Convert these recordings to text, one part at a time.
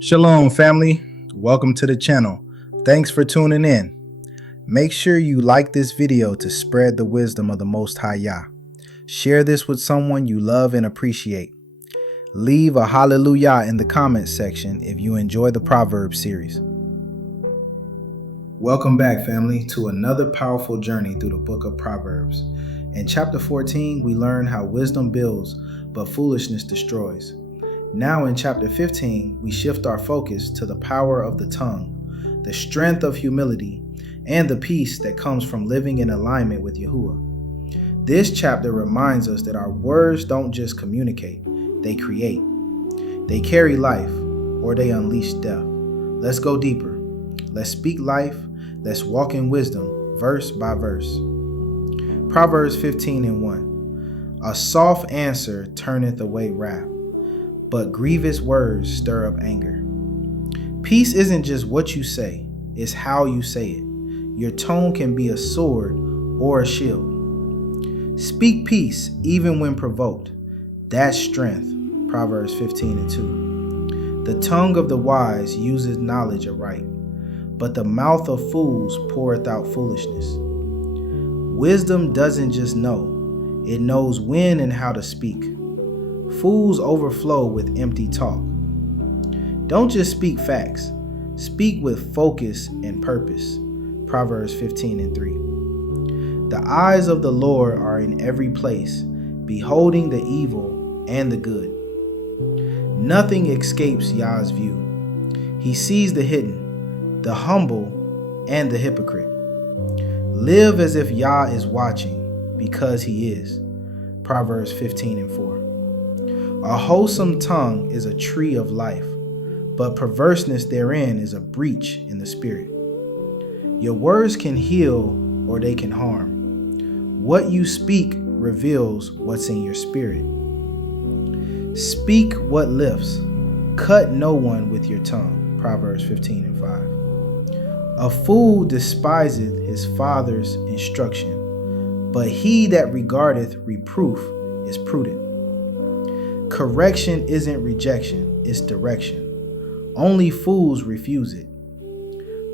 Shalom, family. Welcome to the channel. Thanks for tuning in. Make sure you like this video to spread the wisdom of the Most High Yah. Share this with someone you love and appreciate. Leave a hallelujah in the comments section if you enjoy the Proverbs series. Welcome back, family, to another powerful journey through the book of Proverbs. In chapter 14, we learn how wisdom builds, but foolishness destroys. Now in chapter 15, we shift our focus to the power of the tongue, the strength of humility, and the peace that comes from living in alignment with Yahuwah. This chapter reminds us that our words don't just communicate, they create. They carry life, or they unleash death. Let's go deeper. Let's speak life. Let's walk in wisdom, verse by verse. Proverbs 15:1. A soft answer turneth away wrath, but grievous words stir up anger. Peace isn't just what you say, it's how you say it. Your tone can be a sword or a shield. Speak peace even when provoked. That's strength. Proverbs 15:2. The tongue of the wise uses knowledge aright, but the mouth of fools poureth out foolishness. Wisdom doesn't just know, it knows when and how to speak. Fools overflow with empty talk. Don't just speak facts. Speak with focus and purpose. Proverbs 15:3. The eyes of the Lord are in every place, beholding the evil and the good. Nothing escapes Yah's view. He sees the hidden, the humble, and the hypocrite. Live as if Yah is watching, because he is. Proverbs 15:4. A wholesome tongue is a tree of life, but perverseness therein is a breach in the spirit. Your words can heal or they can harm. What you speak reveals what's in your spirit. Speak what lifts. Cut no one with your tongue. Proverbs 15:5. A fool despiseth his father's instruction, but he that regardeth reproof is prudent. Correction isn't rejection, it's direction. Only fools refuse it.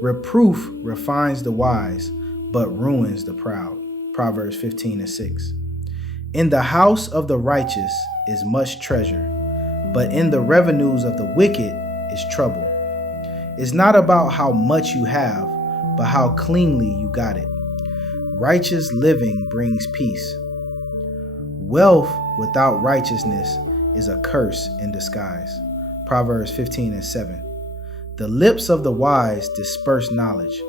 Reproof refines the wise, but ruins the proud. Proverbs 15:6. In the house of the righteous is much treasure, but in the revenues of the wicked is trouble. It's not about how much you have, but how cleanly you got it. Righteous living brings peace. Wealth without righteousness is a curse in disguise. Proverbs 15:7. The lips of the wise disperse knowledge,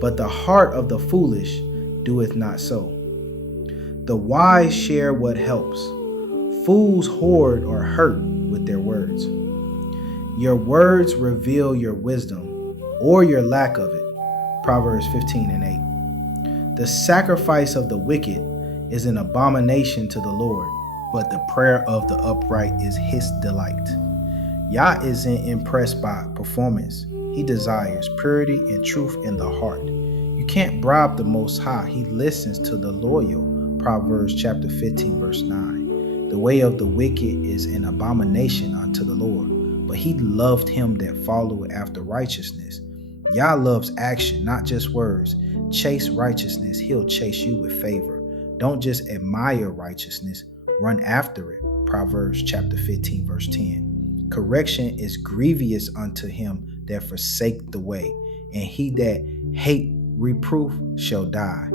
but the heart of the foolish doeth not so. The wise share what helps. Fools hoard or hurt with their words. Your words reveal your wisdom or your lack of it. Proverbs 15:8. The sacrifice of the wicked is an abomination to the Lord, but the prayer of the upright is his delight. Yah isn't impressed by performance. He desires purity and truth in the heart. You can't bribe the Most High. He listens to the loyal. Proverbs Chapter 15, verse 9. The way of the wicked is an abomination unto the Lord, but he loved him that followed after righteousness. Yah loves action, not just words. Chase righteousness, he'll chase you with favor. Don't just admire righteousness, run after it. Proverbs chapter 15, verse 10. Correction is grievous unto him that forsake the way, and he that hate reproof shall die.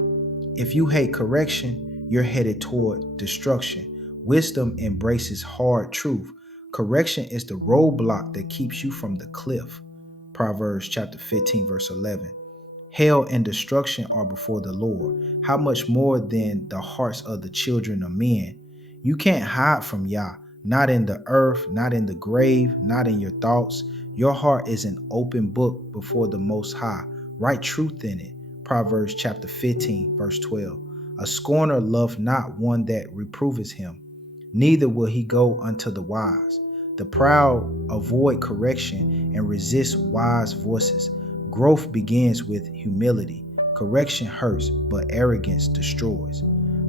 If you hate correction, you're headed toward destruction. Wisdom embraces hard truth. Correction is the roadblock that keeps you from the cliff. Proverbs chapter 15, verse 11. Hell and destruction are before the Lord. How much more than the hearts of the children of men? You can't hide from Yah, not in the earth, not in the grave, not in your thoughts. Your heart is an open book before the Most High. Write truth in it. Proverbs chapter 15, verse 12. A scorner loveth not one that reproveth him, neither will he go unto the wise. The proud avoid correction and resist wise voices. Growth begins with humility. Correction hurts, but arrogance destroys.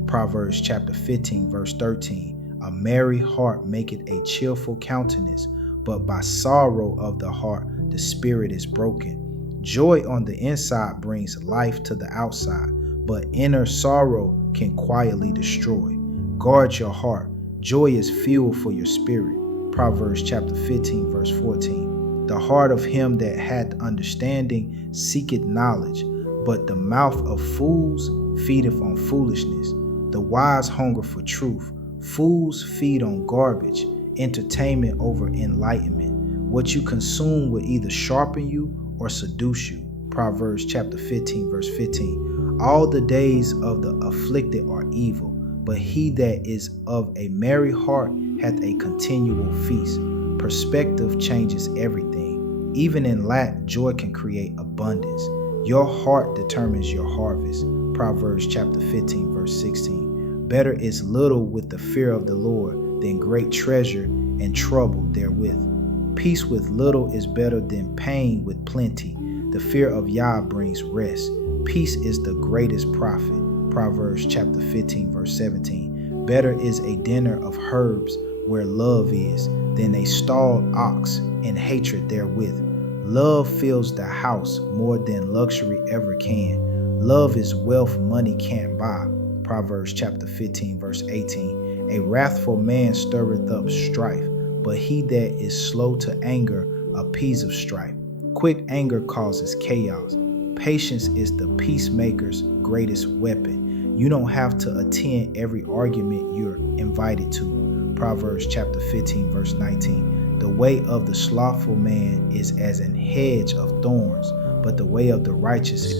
Proverbs chapter 15, verse 13. A merry heart maketh a cheerful countenance, but by sorrow of the heart, the spirit is broken. Joy on the inside brings life to the outside, but inner sorrow can quietly destroy. Guard your heart. Joy is fuel for your spirit. Proverbs Chapter 15, verse 14. The heart of him that hath understanding seeketh knowledge, but the mouth of fools feedeth on foolishness. The wise hunger for truth. Fools feed on garbage. Entertainment over enlightenment. What you consume will either sharpen you or seduce you. Proverbs Chapter 15, verse 15. All the days of the afflicted are evil, but he that is of a merry heart hath a continual feast. Perspective changes everything. Even in lack, joy can create abundance. Your heart determines your harvest. Proverbs Chapter 15, verse 16. Better is little with the fear of the Lord than great treasure and trouble therewith. Peace with little is better than pain with plenty. The fear of Yah brings rest. Peace is the greatest profit. Proverbs Chapter 15, verse 17. Better is a dinner of herbs where love is than a stalled ox and hatred therewith. Love fills the house more than luxury ever can. Love is wealth money can't buy. Proverbs Chapter 15, verse 18. A wrathful man stirreth up strife, but he that is slow to anger appeaseth strife. Quick anger causes chaos. Patience is the peacemaker's greatest weapon. You don't have to attend every argument you're invited to. Proverbs Chapter 15, verse 19. The way of the slothful man is as an hedge of thorns, but the way of the righteous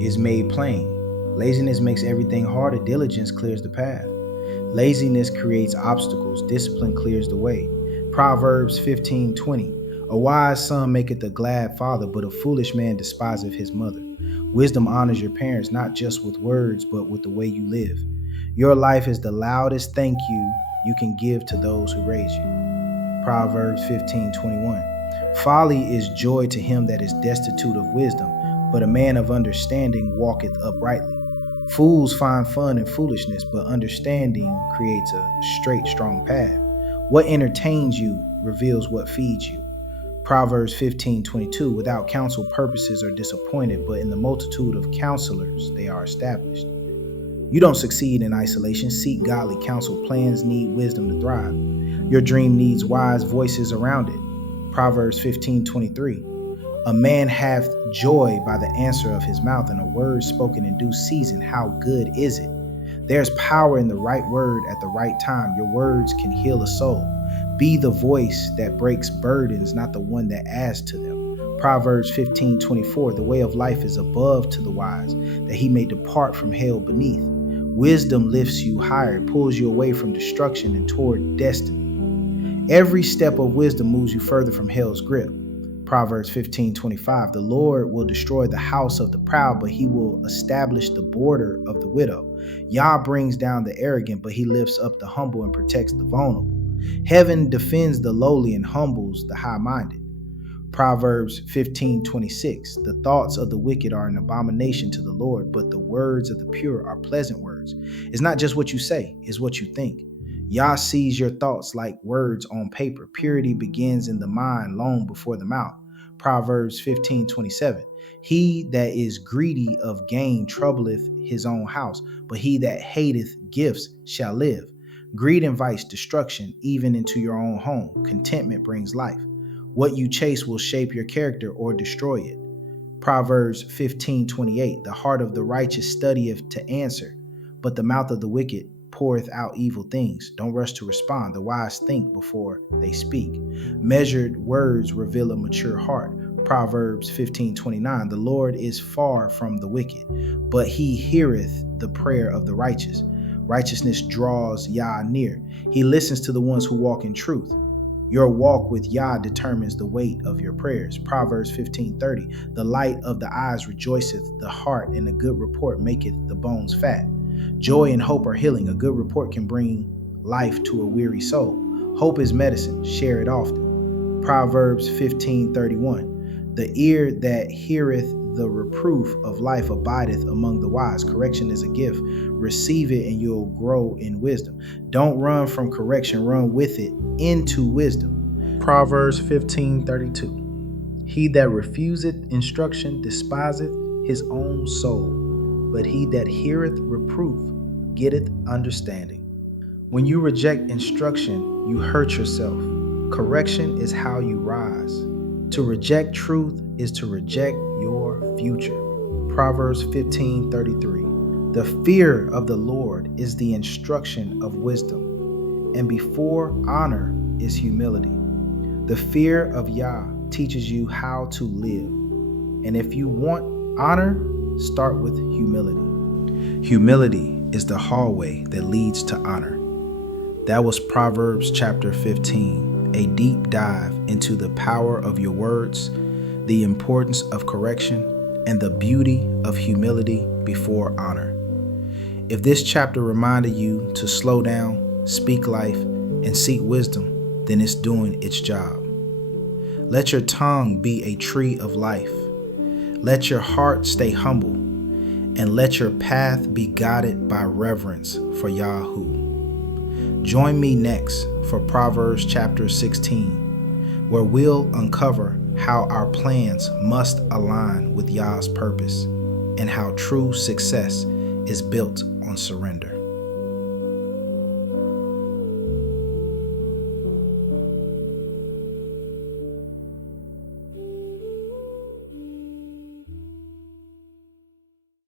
is made plain. Laziness makes everything harder. Diligence clears the path. Laziness creates obstacles. Discipline clears the way. Proverbs 15:20. A wise son maketh a glad father, but a foolish man despiseth his mother. Wisdom honors your parents, not just with words, but with the way you live. Your life is the loudest thank you can give to those who raise you. Proverbs 15:21. Folly is joy to him that is destitute of wisdom, but a man of understanding walketh uprightly. Fools find fun in foolishness, but understanding creates a straight, strong path. What entertains you reveals what feeds you. Proverbs 15:22. Without counsel, purposes are disappointed, but in the multitude of counselors, they are established. You don't succeed in isolation. Seek godly counsel. Plans need wisdom to thrive. Your dream needs wise voices around it. Proverbs 15:23. A man hath joy by the answer of his mouth, and a word spoken in due season. How good is it? There's power in the right word at the right time. Your words can heal a soul. Be the voice that breaks burdens, not the one that adds to them. Proverbs 15:24. The way of life is above to the wise, that he may depart from hell beneath. Wisdom lifts you higher, pulls you away from destruction and toward destiny. Every step of wisdom moves you further from hell's grip. Proverbs 15:25. The Lord will destroy the house of the proud, but he will establish the border of the widow. Yah brings down the arrogant, but he lifts up the humble and protects the vulnerable. Heaven defends the lowly and humbles the high-minded. Proverbs 15:26. The thoughts of the wicked are an abomination to the Lord, but the words of the pure are pleasant words. It's not just what you say, it's what you think. Yah sees your thoughts like words on paper. Purity begins in the mind long before the mouth. Proverbs 15:27. He that is greedy of gain troubleth his own house, but he that hateth gifts shall live. Greed invites destruction, even into your own home. Contentment brings life. What you chase will shape your character or destroy it. Proverbs 15:28. The heart of the righteous studieth to answer, but the mouth of the wicked poureth out evil things. Don't rush to respond. The wise think before they speak. Measured words reveal a mature heart. Proverbs 15:29. The Lord is far from the wicked, but he heareth the prayer of the righteous. Righteousness draws Yah near. He listens to the ones who walk in truth. Your walk with Yah determines the weight of your prayers. Proverbs 15:30. The light of the eyes rejoiceth the heart, and a good report maketh the bones fat. Joy and hope are healing. A good report can bring life to a weary soul. Hope is medicine. Share it often. Proverbs 15:31. The ear that heareth the reproof of life abideth among the wise. Correction is a gift. Receive it and you'll grow in wisdom. Don't run from correction. Run with it into wisdom. Proverbs 15:32. He that refuseth instruction despiseth his own soul, but he that heareth reproof getteth understanding. When you reject instruction, you hurt yourself. Correction is how you rise. To reject truth is to reject your future. Proverbs 15:33. The fear of the Lord is the instruction of wisdom, and before honor is humility. The fear of Yah teaches you how to live. And if you want honor, start with humility. Humility is the hallway that leads to honor. That was Proverbs Chapter 15, a deep dive into the power of your words, the importance of correction, and the beauty of humility before honor. If this chapter reminded you to slow down, speak life, and seek wisdom, then it's doing its job. Let your tongue be a tree of life. Let your heart stay humble, and let your path be guided by reverence for Yahoo. Join me next for Proverbs Chapter 16, where we'll uncover how our plans must align with Yah's purpose and how true success is built on surrender.